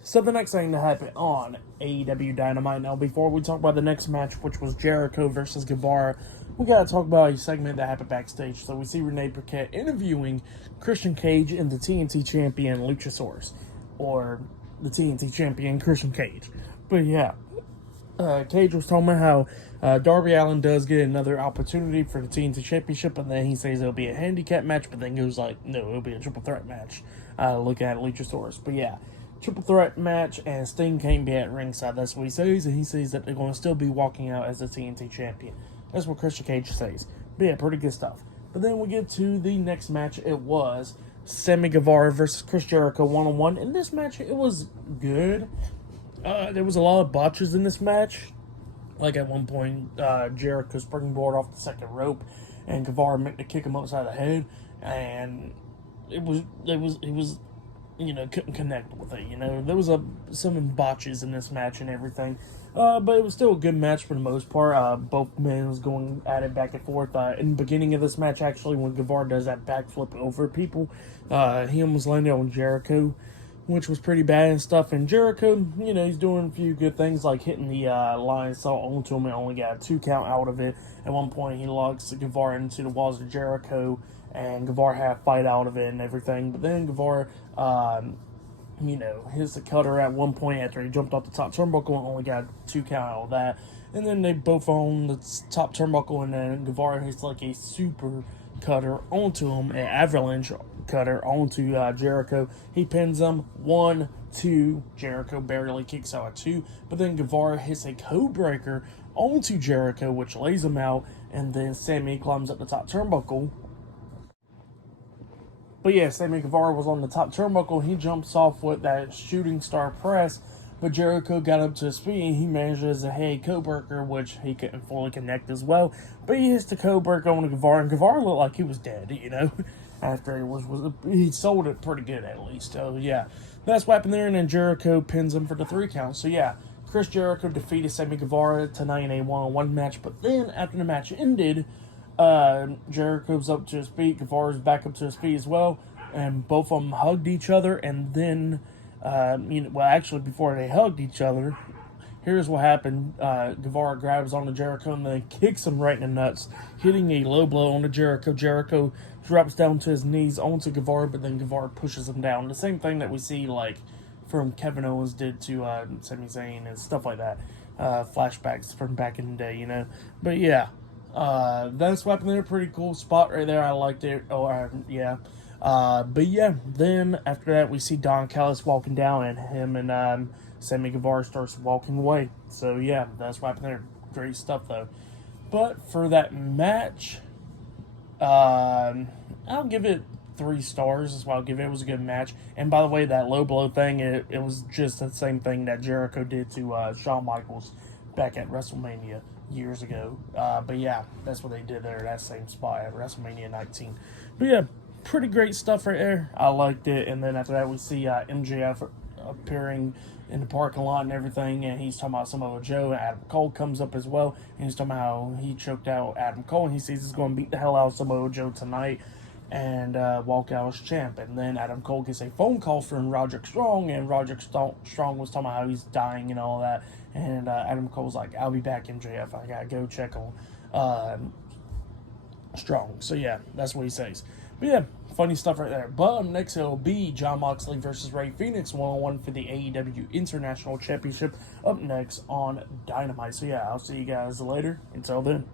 So the next thing to happen on AEW Dynamite. Now, before we talk about the next match, which was Jericho versus Guevara, we gotta talk about a segment that happened backstage. So we see Renee Paquette interviewing Christian Cage and the TNT champion Luchasaurus, or the TNT champion Christian Cage. But yeah, Cage was talking about how Darby Allin does get another opportunity for the TNT Championship, and then he says it'll be a handicap match, but then goes like, no, it'll be a triple threat match. Looking at Luchasaurus. But yeah, triple threat match, and Sting can't be at ringside. That's what he says, and he says that they're going to still be walking out as the TNT Champion. That's what Christian Cage says. But yeah, pretty good stuff. But then we get to the next match. It was Sammy Guevara versus Chris Jericho one-on-one. In this match, it was good. There was a lot of botches in this match. Like at one point, Jericho springboard off the second rope, and Guevara meant to kick him upside the head, and it was couldn't connect with it. There was some botches in this match and everything, but it was still a good match for the most part. Both men was going at it back and forth. In the beginning of this match, actually, when Guevara does that backflip over people, he almost landed on Jericho, which was pretty bad and stuff. And Jericho, he's doing a few good things, like hitting the lion saw onto him and only got a 2 count out of it. At one point, he locks Guevara into the walls of Jericho, and Guevara had a fight out of it and everything. But then Guevara, hits the cutter at one point after he jumped off the top turnbuckle and only got a 2 count out of that. And then they both on the top turnbuckle, and then Guevara hits like a super cutter onto him, an avalanche cutter onto Jericho. He pins him 1, 2. Jericho barely kicks out at 2, but then Guevara hits a code breaker onto Jericho, which lays him out, and then Sammy climbs up the top turnbuckle. But yeah, Sammy Guevara was on the top turnbuckle. He jumps off with that shooting star press, but Jericho got up to his feet, and he manages a head codebreaker, which he couldn't fully connect as well. But he hits the codebreaker on Guevara, and Guevara looked like he was dead, after he sold it pretty good at least. So yeah, that's what happened there, and then Jericho pins him for the 3 count. So yeah, Chris Jericho defeated Sammy Guevara tonight in a one-on-one match. But then after the match ended, Jericho's up to his feet, Guevara's back up to his feet as well, and both of them hugged each other. And then actually, before they hugged each other, here's what happened. Guevara grabs onto Jericho and then kicks him right in the nuts, hitting a low blow onto Jericho. Jericho drops down to his knees onto Guevara, but then Guevara pushes him down. The same thing that we see from Kevin Owens did to Sami Zayn and stuff like that. Flashbacks from back in the day, But yeah, that's what happened there. Pretty cool spot right there. I liked it. But yeah, then after that we see Don Callis walking down, and him and Sammy Guevara starts walking away. So yeah, that's what happened there. Great stuff though. But for that match, I'll give it 3 stars. That's what I'll give it. It was a good match. And by the way, that low blow thing, it was just the same thing that Jericho did to Shawn Michaels back at WrestleMania years ago. But yeah, that's what they did there, that same spot at WrestleMania 19. But yeah, pretty great stuff right there. I liked it. And then after that, we see MJF appearing in the parking lot and everything, and he's talking about Samoa Joe. Adam Cole comes up as well, and he's talking about how he choked out Adam Cole, and he says he's going to beat the hell out of Samoa Joe tonight and walk out as champ. And then Adam Cole gets a phone call from Roderick Strong, and Roderick Strong was talking about how he's dying and all that. And Adam Cole's like, I'll be back, MJF. I gotta go check on Strong. So yeah, that's what he says. But yeah, funny stuff right there. But next it'll be Jon Moxley versus Rey Fenix one-on-one for the AEW International Championship up next on Dynamite. So yeah, I'll see you guys later. Until then.